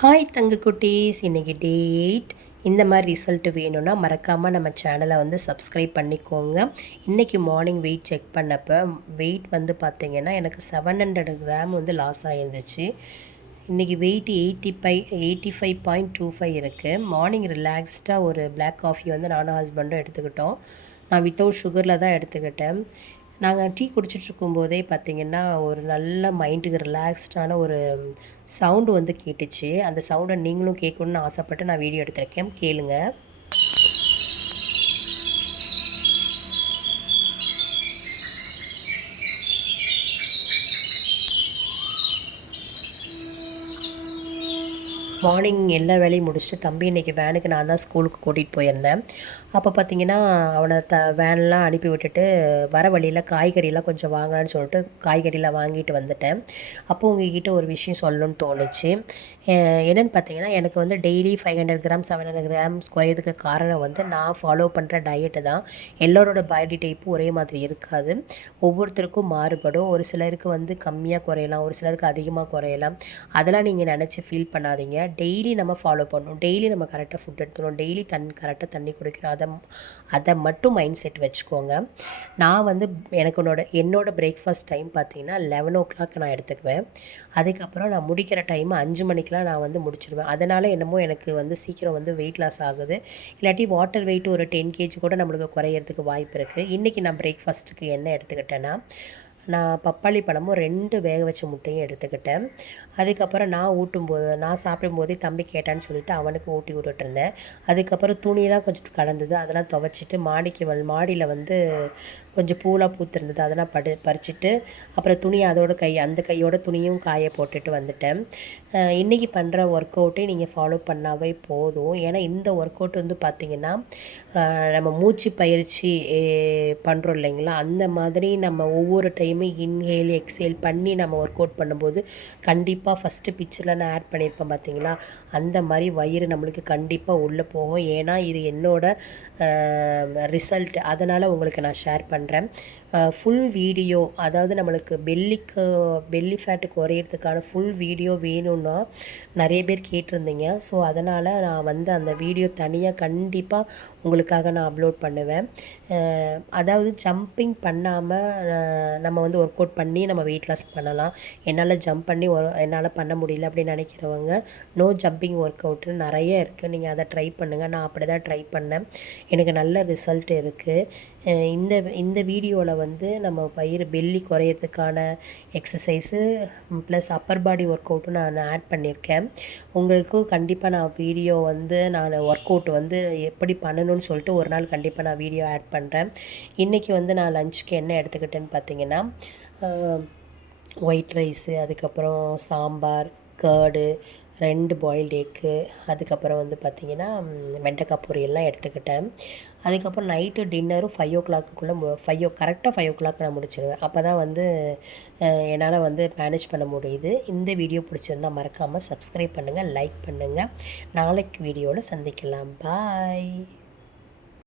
Hi தங்க குட்டீஸ், இன்றைக்கி டே 8. இந்த மாதிரி ரிசல்ட் வேணும்னா மறக்காமல் நம்ம சேனலை வந்து சப்ஸ்கிரைப் பண்ணிக்கோங்க. இன்றைக்கி மார்னிங் வெயிட் செக் பண்ணப்போ வெயிட் வந்து பார்த்திங்கன்னா எனக்கு 700 கிராம் வந்து லாஸ் ஆகிருந்துச்சு. இன்றைக்கி வெயிட் 85.25 இருக்குது. மார்னிங் ரிலாக்ஸ்டாக ஒரு பிளாக் காஃபி வந்து நானும் ஹஸ்பண்டும் எடுத்துக்கிட்டோம். நான் வித்தவுட் சுகரில் தான் எடுத்துக்கிட்டேன். நாங்கள் டீ குடிச்சிட்ருக்கும்போதே பார்த்திங்கன்னா ஒரு நல்ல மைண்டுக்கு ரிலாக்ஸ்டான ஒரு சவுண்டு வந்து கேட்டுச்சு. அந்த சவுண்டை நீங்களும் கேட்கணுன்னு ஆசைப்பட்டு நான் வீடியோ எடுத்திருக்கேன், கேளுங்க. மார்னிங் எல்லா வேலையும் முடிச்சுட்டு தம்பி இன்றைக்கி வேனுக்கு நான் தான் ஸ்கூலுக்கு கூட்டிகிட்டு போயிருந்தேன். அப்போ பார்த்திங்கன்னா அவனை வேன்லாம் அனுப்பி விட்டுட்டு வர வழியில் காய்கறிலாம் கொஞ்சம் வாங்கலான்னு சொல்லிட்டு காய்கறிலாம் வாங்கிட்டு வந்துட்டேன். அப்போது உங்ககிட்ட ஒரு விஷயம் சொல்லணும்னு தோணுச்சு. என்னென்னு பார்த்தீங்கன்னா, எனக்கு வந்து டெய்லி 500 கிராம் 700 கிராம்ஸ் குறையிறதுக்கு காரணம் வந்து நான் ஃபாலோ பண்ணுற டயட்டு தான். எல்லோரோட பாடி டைப்பும் ஒரே மாதிரி இருக்காது. ஒவ்வொருத்தருக்கும் மாறுபடும். ஒரு சிலருக்கு வந்து கம்மியாக குறையலாம், ஒரு சிலருக்கு அதிகமாக குறையலாம். அதெல்லாம் நீங்கள் நினச்சி ஃபீல் பண்ணாதீங்க. டெய்லி நம்ம ஃபாலோ பண்ணணும், டெய்லி நம்ம கரெக்டாக ஃபுட் எடுத்துக்கணும், டெய்லி கரெக்டாக தண்ணி குடிக்கணும். அதை மட்டும் மைண்ட் செட் வச்சுக்கோங்க. நான் வந்து என்னோட பிரேக்ஃபாஸ்ட் டைம் பார்த்தீங்கன்னா 11 o'clock நான் எடுத்துக்குவேன். அதுக்கப்புறம் நான் முடிக்கிற டைம் 5 மணிக்கெலாம் நான் வந்து முடிச்சிடுவேன். அதனால் என்னமோ எனக்கு வந்து சீக்கிரம் வந்து வெயிட் லாஸ் ஆகுது. இல்லாட்டி வாட்டர் வெயிட் ஒரு 10 kg கூட நம்மளுக்கு குறையிறதுக்கு வாய்ப்பு இருக்குது. இன்றைக்கி நான் பிரேக்ஃபாஸ்ட்டுக்கு என்ன எடுத்துக்கிட்டேன்னா, நான் பப்பாளி பழமும் 2 வேக வச்ச முட்டையும் எடுத்துக்கிட்டேன். அதுக்கப்புறம் நான் சாப்பிடும்போதே தம்பி கேட்டான்னு சொல்லிவிட்டு அவனுக்கு ஊட்டி விட்டுட்ருந்தேன். அதுக்கப்புறம் துணியெலாம் கொஞ்சம் கடந்தது, அதெல்லாம் துவைச்சிட்டு மாடியில் வந்து கொஞ்சம் பூலாம் பூத்திருந்தது, அதெல்லாம் பறிச்சுட்டு அப்புறம் அந்த கையோட துணியும் காய போட்டுட்டு வந்துட்டேன். இன்றைக்கி பண்ணுற ஒர்க் அவுட்டே நீங்கள் ஃபாலோ பண்ணாவே போதும். ஏன்னா இந்த ஒர்க் அவுட் வந்து பார்த்திங்கன்னா நம்ம மூச்சு பயிற்சி பண்ணுறோம் இல்லைங்களா, அந்த மாதிரி நம்ம ஒவ்வொரு டைமும் இன்ஹேல் எக்ஸேல் பண்ணி நம்ம ஒர்க் அவுட் பண்ணும்போது கண்டிப்பாக ஃபஸ்ட்டு பிக்சரில் நான் ஆட் பண்ணியிருப்பேன் பார்த்தீங்களா, அந்த மாதிரி வயிறு நம்மளுக்கு கண்டிப்பாக உள்ளே போகும். ஏன்னா இது ரிசல்ட், அதனால் உங்களுக்கு நான் ஷேர் பண்ணுறேன். ஃபுல் வீடியோ, அதாவது நம்மளுக்கு பெல்லி ஃபேட்டு குறையிறதுக்கான ஃபுல் வீடியோ வேணும்னா நிறைய பேர் கேட்டிருந்தீங்க. ஸோ அதனால் நான் வந்து அந்த வீடியோ தனியாக கண்டிப்பாக உங்களுக்காக நான் அப்லோட் பண்ணுவேன். அதாவது ஜம்பிங் பண்ணாமல் நம்ம வந்து ஒர்க் அவுட் பண்ணி நம்ம வெயிட் லாஸ் பண்ணலாம். என்னால் ஜம்ப் பண்ணி என்னால் பண்ண முடியல அப்படின்னு நினைக்கிறவங்க நோ ஜம்பிங் ஒர்க் அவுட்னு நிறைய இருக்குது, நீங்கள் அதை ட்ரை பண்ணுங்கள். நான் அப்படி தான் ட்ரை பண்ணேன், எனக்கு நல்ல ரிசல்ட் இருக்குது. இந்த வீடியோவில் வந்து நம்ம பெல்லி குறையிறதுக்கான exercise plus upper body work அவுட்டும் நான் ஆட் பண்ணியிருக்கேன். உங்களுக்கும் கண்டிப்பாக நான் வீடியோ வந்து ஒர்க் அவுட் வந்து எப்படி பண்ணணும்னு சொல்லிட்டு ஒரு நாள் கண்டிப்பாக நான் வீடியோ ஆட் பண்ணுறேன். இன்றைக்கி வந்து நான் லஞ்சுக்கு என்ன எடுத்துக்கிட்டேன்னு பார்த்தீங்கன்னா, ஒயிட் ரைஸு, அதுக்கப்புறம் சாம்பார், கர்டு, 2 பாயில்டு எக்கு, அதுக்கப்புறம் வந்து பார்த்திங்கன்னா வெண்டைக்காய் பொரியல்லாம் எடுத்துக்கிட்டேன். அதுக்கப்புறம் நைட்டு டின்னரும் 5 o'clock கரெக்டாக 5 o'clock நான் முடிச்சிடுவேன். அப்போ தான் வந்து என்னால் வந்து மேனேஜ் பண்ண முடியுது. இந்த வீடியோ பிடிச்சிருந்தால் மறக்காமல் சப்ஸ்கிரைப் பண்ணுங்கள், லைக் பண்ணுங்கள். நாளைக்கு வீடியோவில் சந்திக்கலாம். பாய்.